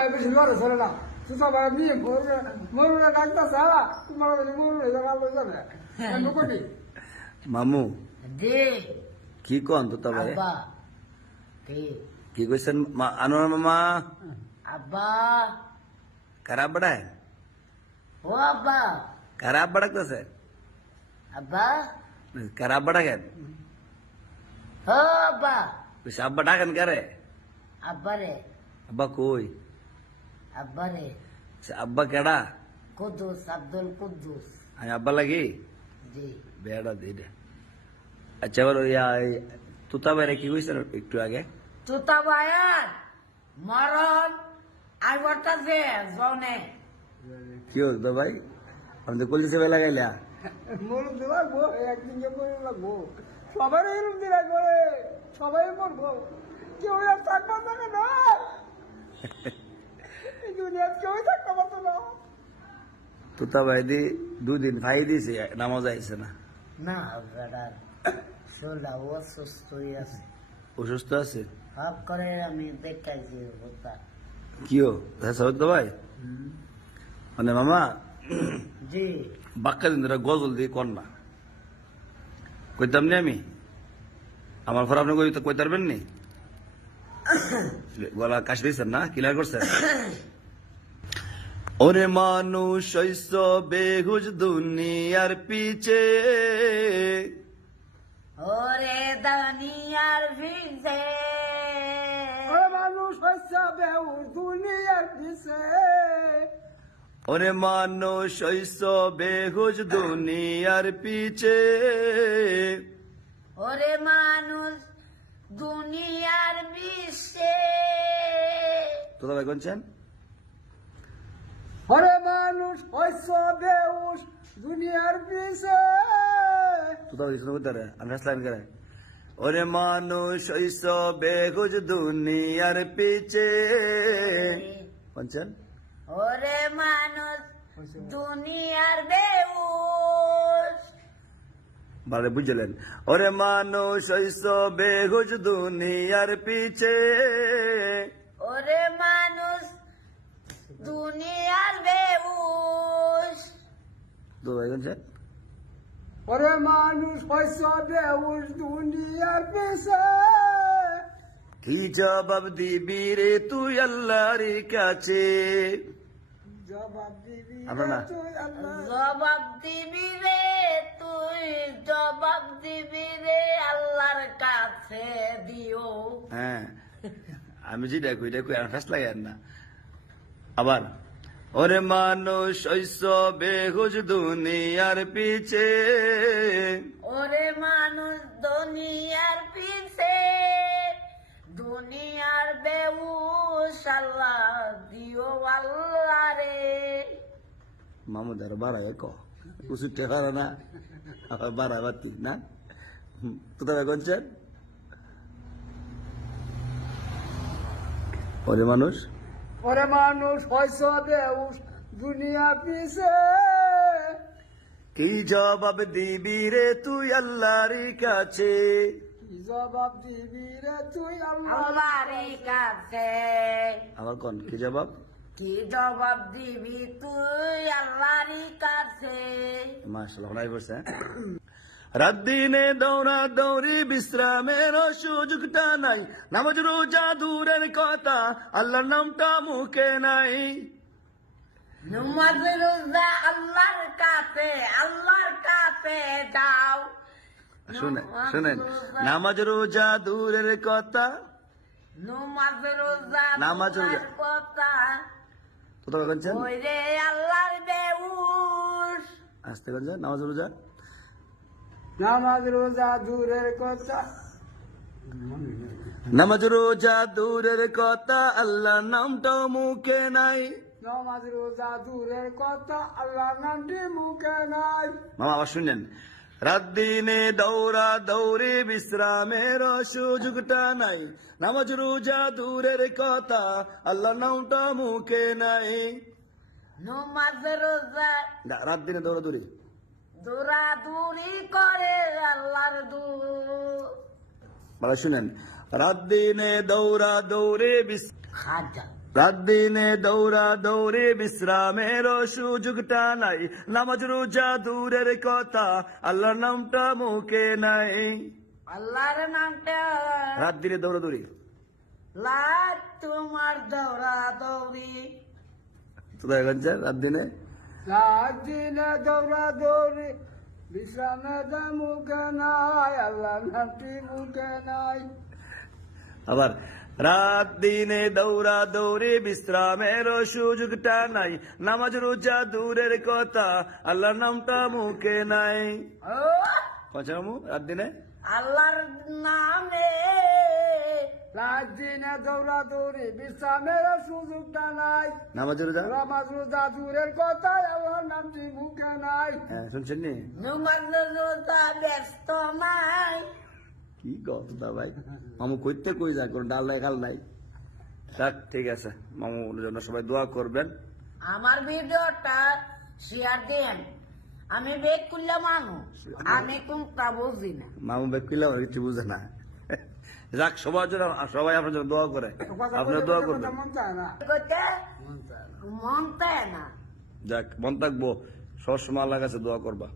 বেশি বড় ছেলে না তুই সবার নিয়ে মরুরা ডাক্তার সারা তোমার মরুরা জায়গা লো যাবে কোটি মামু জি কি কন তো তবে আব্বা জি কি কইছেন আনোয়ার মামা আব্বা খারাপ বাড়ায় ও আব্বা খারাপ বাড়াইতেছে আব্বা খারাপ বাড়াকেন ও আব্বা আব্বা ডাকেন কারে আব্বা রে আব্বা কই আব্বা রে আব্বা কেডা কুদ্দুস আব্দুল কুদ্দুস আমি আব্বা লাগি জি বেড়া দিলে আচ্ছা বলো ইয়া তুতা বাইরে কি কইছেন একটু আগে তুতা বায়ান মরণ আই বলতাছে জনে কি হল তো ভাই আমি তো কলিছে বেলা লাগাইলা মরু লাগবো একদিন যে মরু লাগবো সবার এরকম দিন করে সবাই মরবো কেউ আর থাকবো না না এই দুনিয়ার কেউ থাকতে পারতো না তুতা ভাই দি দুদিন ভাই দিছে নামাজ আইছে না না বেড়ার শোলা ও সুস্থ আছে অসুস্থ আছে হক করে আমি দেখাইছি হতা কিও সৌদ ভাই মানে মামা জি বাক্কা দিন ধরে গজল দিয়ে কন না কইতাম নি আমি আমার ঘর আপনি কইতে পারবেন নি গলা কাশ দিয়েছেন না ক্লিয়ার করছেন ওরে মানুষ শৈশ বেহুজ দুনিয়ার পিছে ওরে দানিয়ার ভিজে ওরে মানুষ হচ্ছে বেউর দুনিয়ার পিছে ওরে মানুষ শৈশ বেহুজ দুনিয়ার পিছে ওরে মানুষ দুনিয়ার বিশ্বে তোরা ভাই কোনছেন ওরে মানুষ হচ্ছে বেউর দুনিয়ার পিছে তোরা ভাই করতে আমি হাসলাম করে ওরে মানুষ শৈশ বেহুজ দুনিয়ার পিছে কোনছেন ওরে মানুষ দুনিয়ার বেউস ভালো বুঝলেন ওরে মানুষ শৈশ বেহুজ দুনিয়ার পিছে ওরে মানুষ দুনিয়ার বেউস তো ভাই কোনছেন ওরে মানুষ হচ্ছে বেউর দুনিয়ার পিছে কি জবাব দিবি রে তুই আল্লাহর কাছে জবাব দিবি আমরা না। তুই আল্লাহ জবাব দিবি রে তুই জবাব দিবি রে আল্লাহর কাছে দিও হ্যাঁ আমি যেটা কই এটা কই আর ফাঁস লাগে না আবার ওরে মানুষ শৈশ বেহুজ দুনিয়ার পিছে ওরে মানুষ দুনিয়ার পিছে দুনিয়ার বেউস আল্লাহ দিও আল্লাহ রে মামুদ আর বাড়ায় ক উচুটে পারো না আবার বাড়া বাতি না কোথায় কোনছেন ওরে মানুষ ওরে মানুষ হচ্ছে বেউর দুনিয়ার পিছে কি জবাব দিবি রে তুই আল্লাহর কাছে কি জবাব দিবি রে তুই আল্লাহ আল্লাহর কাছে আবার কোন কি জবাব কি জবাব দিবি তুই আল্লাহর কাছে মাশাআল্লাহ নাই বলছে রাত দিনে দৌড়া দৌড়ি বিশ্রামের সুযোগটা নাই নামাজ রোজা দূরের কথা আল্লাহর নামটা মুখে নাই নামাজ রোজা আল্লাহর কাছে যাও শুনেন নামাজ রোজা দূরের কথা নামাজ রোজা নামাজ রোজা। দূরের কথা কোথায় কোনছেন ওই রে আল্লাহর বেউস আসতে কোনছেন নামাজ রোজা নামাজ রোজা দূরের কথা নামাজ রোজা দূরের কথা আল্লাহর নামটা মুখে নাই নামাজ রোজা দূরের কথা আল্লাহ নামটি মুখে নাই মামা আবার শুনেন রাত দিনে দৌড়া দৌড়ে বিশ্রামের সুযোগটা নাই নামাজ রোজা দূরের কথা আল্লাহ নামটা মুখে নাই নামাজ রোজা রাত দিনে দৌড়া দৌড়ি দৌড়াদৌড়ি করে আল্লাহর ভালো শুনেন রাত দিনে দৌড়া দৌড়ে খাজা রাত দিনে দৌড়া দৌড়ি বিশ্রামের সুযোগটা নাই, নামাজ রোজা দূরের কথা, আল্লাহর নামটা মুখে নাই। আল্লাহর নামটা রাত দিনে দৌড়া দৌড়ি, লাট তোমার দৌড়া দৌড়ি। কোথায় গেছে রাত দিনে? রাত দিনে দৌড়া দৌড়ি, বিশ্রামে মুখে নাই, আল্লাহ নামটি মুখে নাই। আবার রাত দিনে দৌড়া দৌড়ি বিশ্রামের সুযোগটা নাই, নামাজ রোজা দূরের কথা, আল্লাহর নামটা মুখে নাই। ও পৌঁছামু রাত দিনে আল্লাহর নামে রাত দিনে দৌড়া দৌড়ি, বিশ্রামের সুযোগটা নাই, নামাজ রোজা। নামাজ রোজা দূরের কথা, আল্লাহ নামটি মুখে নাই। হ্যাঁ শুনছেন নি? নুমাজ রোজা ব্যস্ত নাই। কি কথা ভাই, মামু কইতে কই যা কোন ডাল নাই খাল নাই। থাক ঠিক আছে, মামুর জন্য সবাই দোয়া করবেন। আমার ভিডিওটা শেয়ার দেন। আমি বেগ করলাম মানুষ, আমি কোনটা বুঝি না। মামু বেক করলে কিছু বুঝে না। যাক সবার জন্য, সবাই আপনার জন্য দোয়া করে, আপনার দোয়া করবেন। মন চায় না। করতে মন চায় না। যাক মন থাকবো, সবসময় আল্লাহর কাছে দোয়া করবা।